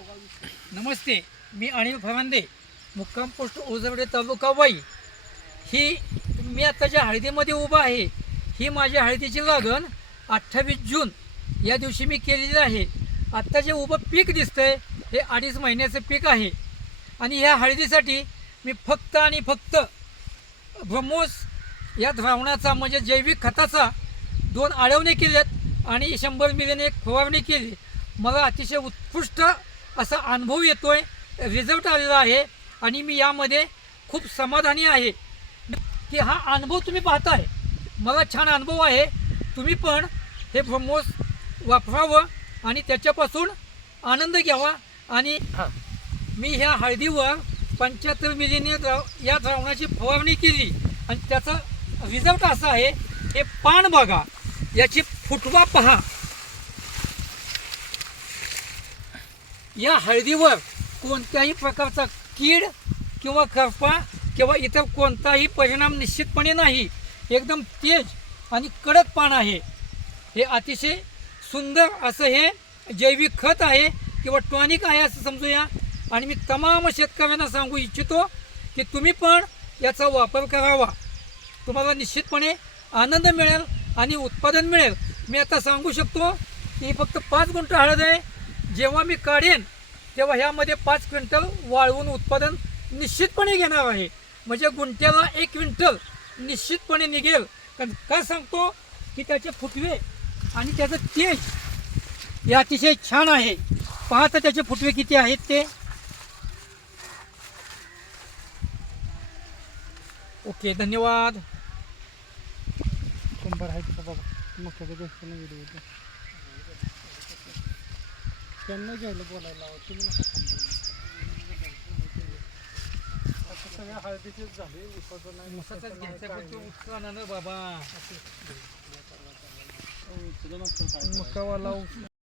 नमस्ते, मी अनिल फरांदे, मुक्काम पोस्ट ओझरडे, तालुका वाई. ही मी आता ज्या हळदीमध्ये उभा आहे, ही माझ्या हळदीची लागण 28 जून या दिवशी मी केलेली आहे. आत्ता जे उभं पीक दिसतंय हे 2.5 महिन्याचं पीक आहे. आणि ह्या हळदीसाठी मी फक्त आणि फक्त ब्रह्मोस या द्रावणाचा म्हणजे जैविक खताचा 2 आळवणे केल्यात आणि 100 मिलीने एक फवारणी केली. मला अतिशय उत्कृष्ट असा अनुभव येतोय, रिझल्ट आलेला आहे आणि मी यामध्ये खूप समाधानी आहे की हा अनुभव तुम्ही पाहताय. मला छान अनुभव आहे. तुम्ही पण हे ब्रह्मोस वापरावं आणि त्याच्यापासून आनंद घ्यावा. आणि मी ह्या हळदीवर 75 मिलीने या द्रावणाची फवारणी केली आणि त्याचा रिझल्ट असा आहे. हे पान बघा, याची फुटवा पहा. या हळदीवर कोणत्याही प्रकारचा कीड किंवा करपा किंवा इतर कोणताही परिणाम निश्चितपणे नाही. एकदम तेज आणि कडक पान आहे. हे अतिशय सुंदर असं हे जैविक खत आहे किंवा टॉनिक आहे असं समजूया. आणि मी तमाम शेतकऱ्यांना सांगू इच्छितो की तुम्ही पण याचा वापर करावा. तुम्हाला निश्चितपणे आनंद मिळेल आणि उत्पादन मिळेल. मी आता सांगू शकतो की ही फक्त 5 गुंठ हळद आहे. जेव्हा मी काढेन तेव्हा ह्यामध्ये 5 क्विंटल वाळवून उत्पादन निश्चितपणे घेणार आहे. म्हणजे गुंठ्याला 1 क्विंटल निश्चितपणे निघेल. कारण का सांगतो की त्याचे फुटवे आणि त्याचं तेज हे अतिशय छान आहे. पाहता त्याचे फुटवे किती आहेत ते. ओके, धन्यवाद. शंभर आहेत का बाबा? मग त्याच्या गोष्ट नाही व्हिडिओ त्यांना घ्यायला बोलायला लावा. तुम्ही नका आता सगळ्या हळदीचेच झाले. उसाचं नाही, उसाचाच घ्यायचा पण तो उत्साहानं बाबा मकावाला